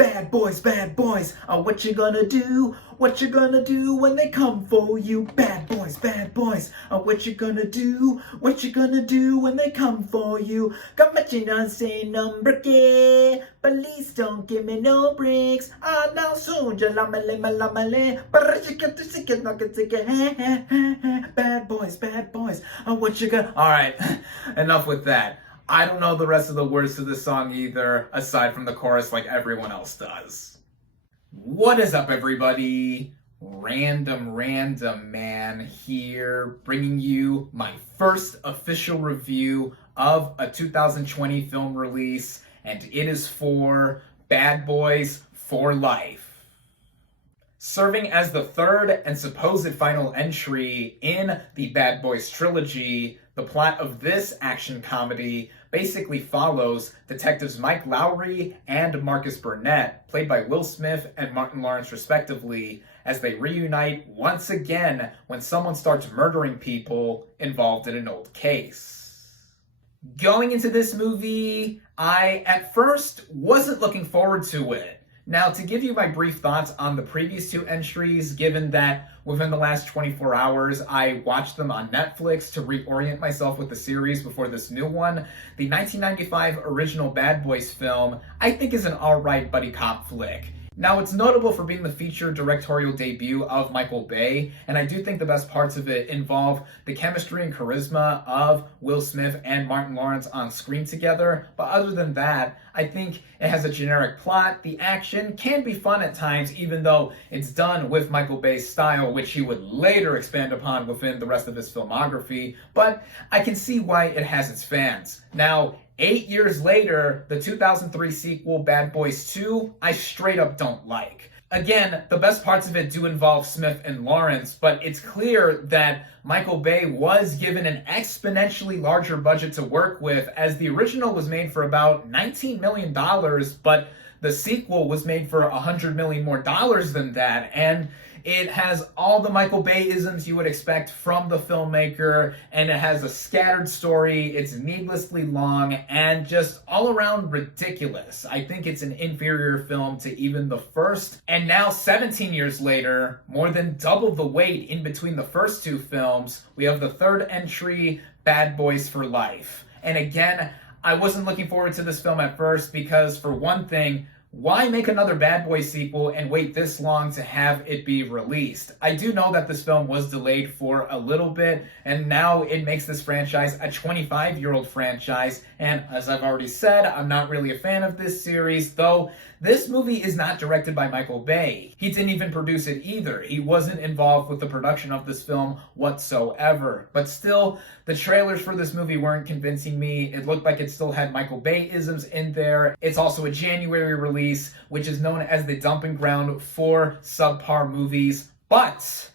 bad boys, what you gonna do? What you gonna do when they come for you? Bad boys, what you gonna do? What you gonna do when they come for you? Got my chin on say number K, police don't give me no breaks. Ah, now soon, lamale, but you get to sick it, not get to get bad boys, what you gonna? All right, enough with that. I don't know the rest of the words to this song either, aside from the chorus like everyone else does. What is up, everybody? Random Man here, bringing you my first official review of a 2020 film release, and it is for Bad Boys for Life. Serving as the third and supposed final entry in the Bad Boys trilogy, the plot of this action comedy basically follows detectives Mike Lowry and Marcus Burnett, played by Will Smith and Martin Lawrence respectively, as they reunite once again when someone starts murdering people involved in an old case. Going into this movie, I at first wasn't looking forward to it. Now, to give you my brief thoughts on the previous two entries, given that within the last 24 hours I watched them on Netflix to reorient myself with the series before this new one, the 1995 original Bad Boys film I think is an alright buddy cop flick. Now, it's notable for being the feature directorial debut of Michael Bay, and I do think the best parts of it involve the chemistry and charisma of Will Smith and Martin Lawrence on screen together, but other than that, I think it has a generic plot. The action can be fun at times, even though it's done with Michael Bay's style, which he would later expand upon within the rest of his filmography, but I can see why it has its fans. Now, 8 years later, the 2003 sequel, Bad Boys 2, I straight up don't like. Again, the best parts of it do involve Smith and Lawrence, but it's clear that Michael Bay was given an exponentially larger budget to work with, as the original was made for about $19 million, but the sequel was made for $100 million more than that, and it has all the Michael Bay-isms you would expect from the filmmaker, and it has a scattered story, it's needlessly long, and just all around ridiculous. I think it's an inferior film to even the first, and now 17 years later, more than double the wait in between the first two films, we have the third entry, Bad Boys for Life. And again, I wasn't looking forward to this film at first because, for one thing, why make another Bad Boys sequel and wait this long to have it be released? I do know that this film was delayed for a little bit, and now it makes this franchise a 25-year-old franchise, and as I've already said, I'm not really a fan of this series, though this movie is not directed by Michael Bay. He didn't even produce it either. He wasn't involved with the production of this film whatsoever. But still, the trailers for this movie weren't convincing me. It looked like it still had Michael Bay-isms in there. It's also a January release, which is known as the dumping ground for subpar movies. But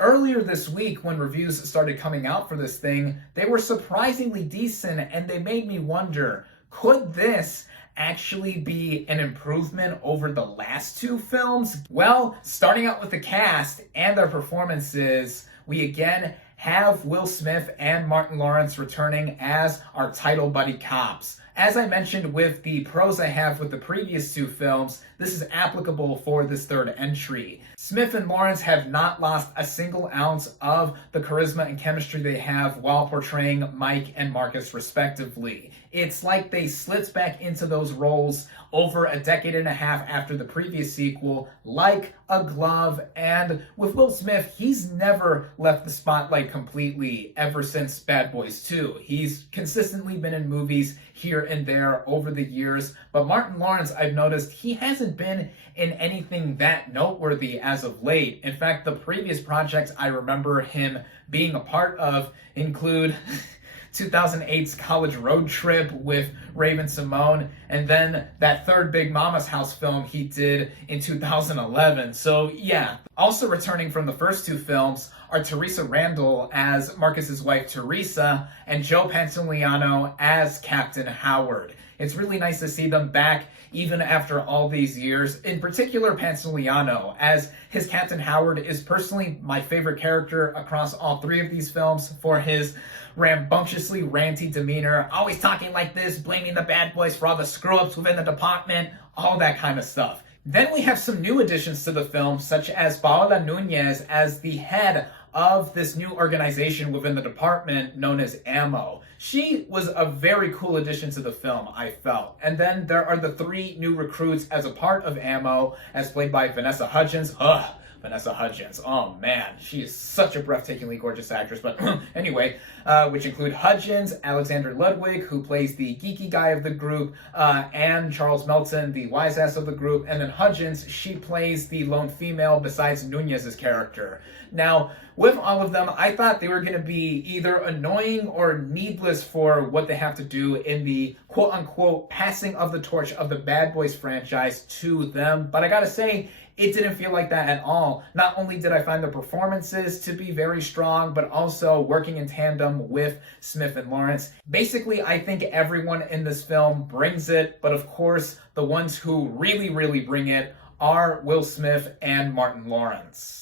earlier this week, when reviews started coming out for this thing, they were surprisingly decent, and they made me wonder, could this actually be an improvement over the last two films? Well, starting out with the cast and their performances, we again have Will Smith and Martin Lawrence returning as our title buddy cops. As I mentioned with the pros I have with the previous two films, this is applicable for this third entry. Smith and Lawrence have not lost a single ounce of the charisma and chemistry they have while portraying Mike and Marcus respectively. It's like they slipped back into those roles over a decade and a half after the previous sequel, like a glove, and with Will Smith, he's never left the spotlight completely ever since Bad Boys 2. He's consistently been in movies here and there over the years, but Martin Lawrence, I've noticed, he hasn't been in anything that noteworthy as of late. In fact, the previous projects I remember him being a part of include 2008's College Road Trip with Raven-Symoné, and then that third Big Mama's House film he did in 2011. So yeah. Also returning from the first two films are Teresa Randall as Marcus's wife Teresa, and Joe Pantoliano as Captain Howard. It's really nice to see them back even after all these years. In particular, Pantoliano, as his Captain Howard is personally my favorite character across all three of these films for his rambunctiously ranty demeanor, always talking like this, blaming the bad boys for all the screw-ups within the department, all that kind of stuff. Then we have some new additions to the film, such as Paola Nunez as the head of this new organization within the department known as AMMO. She was a very cool addition to the film, I felt. And then there are the 3 new recruits as a part of AMMO, as played by Vanessa Hudgens. Vanessa Hudgens. Oh man, she is such a breathtakingly gorgeous actress. But anyway, which include Hudgens, Alexander Ludwig, who plays the geeky guy of the group, and Charles Melton, the wise ass of the group. And then Hudgens, she plays the lone female besides Nunez's character. Now, with all of them, I thought they were going to be either annoying or needless for what they have to do in the quote-unquote passing of the torch of the Bad Boys franchise to them. But I gotta say, it didn't feel like that at all. Not only did I find the performances to be very strong, but also working in tandem with Smith and Lawrence. Basically, I think everyone in this film brings it, but of course, the ones who really, really bring it are Will Smith and Martin Lawrence.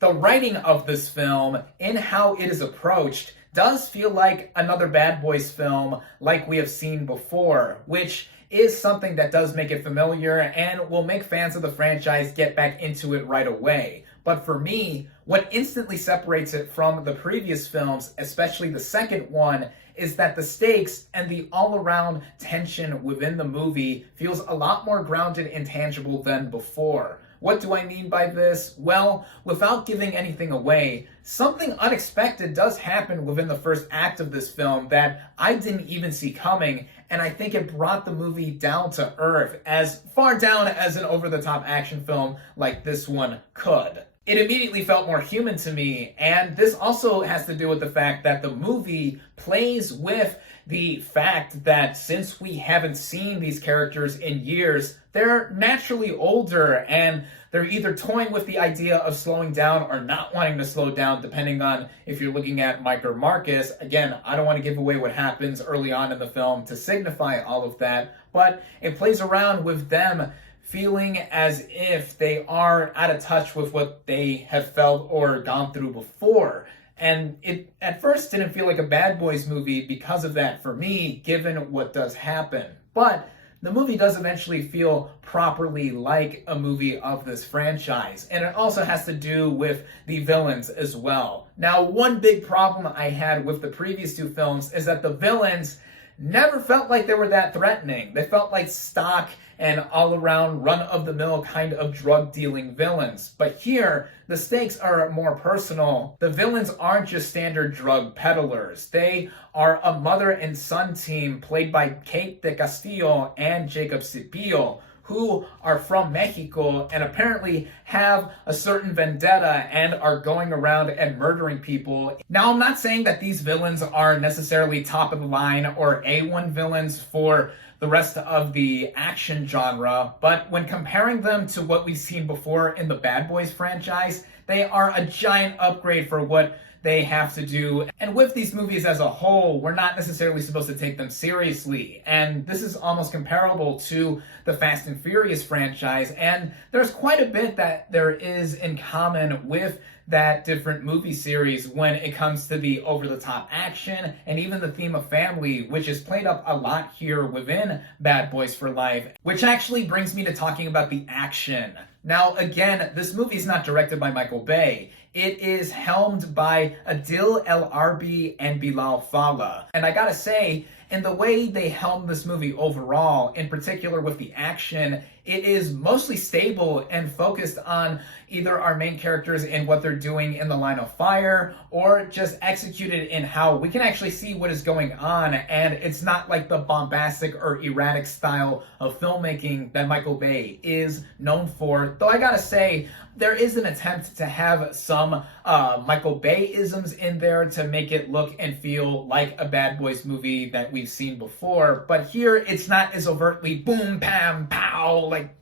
The writing of this film, in how it is approached, does feel like another Bad Boys film like we have seen before, which is something that does make it familiar and will make fans of the franchise get back into it right away. But for me, what instantly separates it from the previous films, especially the second one, is that the stakes and the all-around tension within the movie feels a lot more grounded and tangible than before. What do I mean by this? Well, without giving anything away, something unexpected does happen within the first act of this film that I didn't even see coming, and I think it brought the movie down to earth, as far down as an over-the-top action film like this one could. It immediately felt more human to me, and this also has to do with the fact that the movie plays with the fact that since we haven't seen these characters in years, they're naturally older, and they're either toying with the idea of slowing down or not wanting to slow down, depending on if you're looking at Mike or Marcus. Again, I don't want to give away what happens early on in the film to signify all of that, but it plays around with them feeling as if they are out of touch with what they have felt or gone through before. And it at first didn't feel like a Bad Boys movie because of that for me, given what does happen. But the movie does eventually feel properly like a movie of this franchise. And it also has to do with the villains as well. Now, one big problem I had with the previous 2 films is that the villains never felt like they were that threatening. They felt like stock and all-around run-of-the-mill kind of drug-dealing villains. But here, the stakes are more personal. The villains aren't just standard drug peddlers. They are a mother and son team played by Kate de Castillo and Jacob Scipio, who are from Mexico and apparently have a certain vendetta and are going around and murdering people. Now, I'm not saying that these villains are necessarily top of the line or A1 villains for the rest of the action genre, but when comparing them to what we've seen before in the Bad Boys franchise, they are a giant upgrade for what they have to do. And with these movies as a whole, we're not necessarily supposed to take them seriously. And this is almost comparable to the Fast and Furious franchise. And there's quite a bit that there is in common with that different movie series when it comes to the over-the-top action and even the theme of family, which is played up a lot here within Bad Boys for Life, which actually brings me to talking about the action. Now, again, this movie is not directed by Michael Bay. It is helmed by Adil El Arbi and Bilal Fallah. And I gotta say, in the way they helmed this movie overall, in particular with the action, it is mostly stable and focused on either our main characters and what they're doing in the line of fire, or just executed in how we can actually see what is going on, and it's not like the bombastic or erratic style of filmmaking that Michael Bay is known for. Though I gotta say, there is an attempt to have some Michael Bay-isms in there to make it look and feel like a Bad Boys movie that we've seen before, but here it's not as overtly boom, pam, pow, like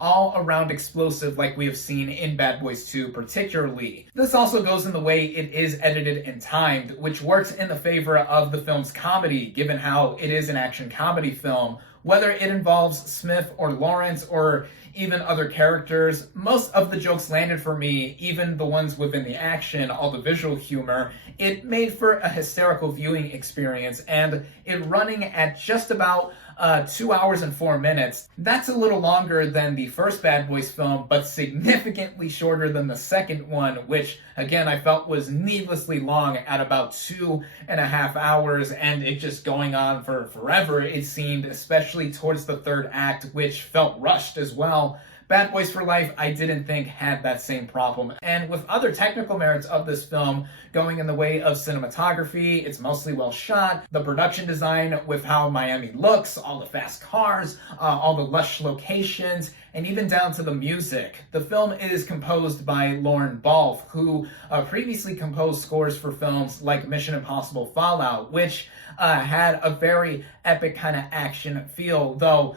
all around explosive like we have seen in Bad Boys 2 particularly. This also goes in the way it is edited and timed, which works in the favor of the film's comedy, given how it is an action comedy film. Whether it involves Smith or Lawrence or even other characters, most of the jokes landed for me, even the ones within the action, all the visual humor. It made for a hysterical viewing experience, and it running at just about 2 hours and 4 minutes. That's a little longer than the first Bad Boys film, but significantly shorter than the second one, which again I felt was needlessly long at about 2.5 hours, and it just going on for forever, it seemed, especially towards the third act, which felt rushed as well. Bad Boys for Life, I didn't think had that same problem. And with other technical merits of this film going in the way of cinematography, it's mostly well shot, the production design with how Miami looks, all the fast cars, all the lush locations, and even down to the music. The film is composed by Lauren Balfe, who previously composed scores for films like Mission Impossible Fallout, which had a very epic kind of action feel, though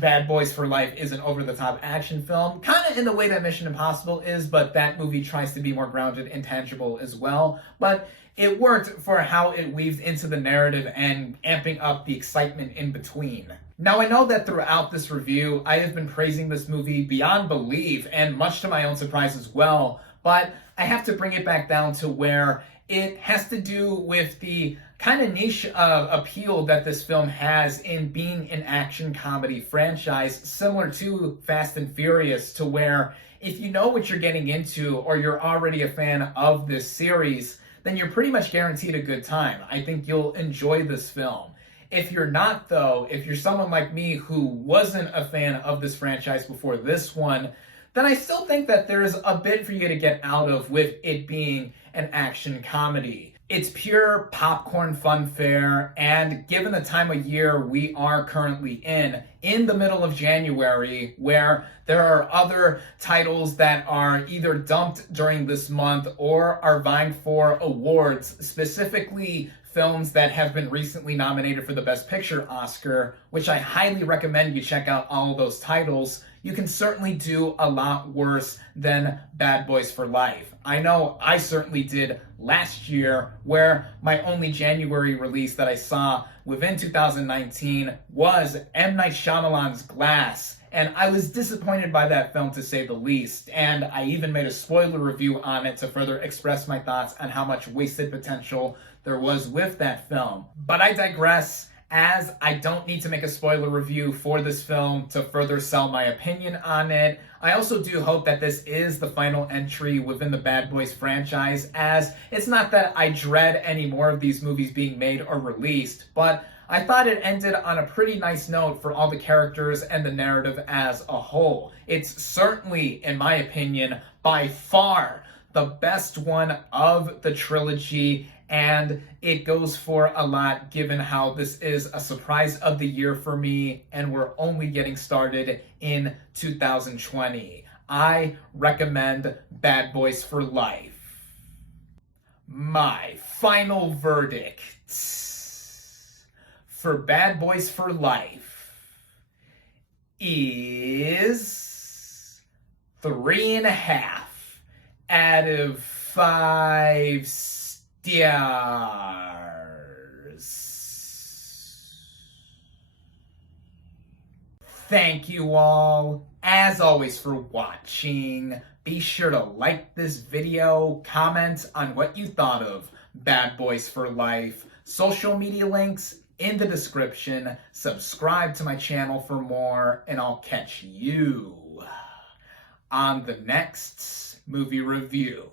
Bad Boys for Life is an over-the-top action film, kind of in the way that Mission Impossible is, but that movie tries to be more grounded and tangible as well. But it worked for how it weaves into the narrative and amping up the excitement in between. Now, I know that throughout this review, I have been praising this movie beyond belief, and much to my own surprise as well, but I have to bring it back down to where it has to do with the kind of niche appeal that this film has in being an action comedy franchise, similar to Fast and Furious, to where if you know what you're getting into or you're already a fan of this series, then you're pretty much guaranteed a good time. I think you'll enjoy this film. If you're not, though, if you're someone like me who wasn't a fan of this franchise before this one, then I still think that there's a bit for you to get out of with it being an action comedy. It's pure popcorn fun fare, and given the time of year we are currently in the middle of January, where there are other titles that are either dumped during this month or are vying for awards, specifically films that have been recently nominated for the Best Picture Oscar, which I highly recommend you check out all of those titles. You can certainly do a lot worse than Bad Boys for Life. I know I certainly did last year, where my only January release that I saw within 2019 was M. Night Shyamalan's Glass, and I was disappointed by that film, to say the least, and I even made a spoiler review on it to further express my thoughts on how much wasted potential there was with that film. But I digress, as I don't need to make a spoiler review for this film to further sell my opinion on it. I also do hope that this is the final entry within the Bad Boys franchise, as it's not that I dread any more of these movies being made or released, but I thought it ended on a pretty nice note for all the characters and the narrative as a whole. It's certainly, in my opinion, by far the best one of the trilogy, and it goes for a lot given how this is a surprise of the year for me, and we're only getting started in 2020. I recommend Bad Boys for Life. My final verdict for Bad Boys for Life is 3.5 out of 5 stars. Thank you all, as always, for watching. Be sure to like this video, comment on what you thought of Bad Boys for Life. Social media links in the description. Subscribe to my channel for more, and I'll catch you on the next movie review.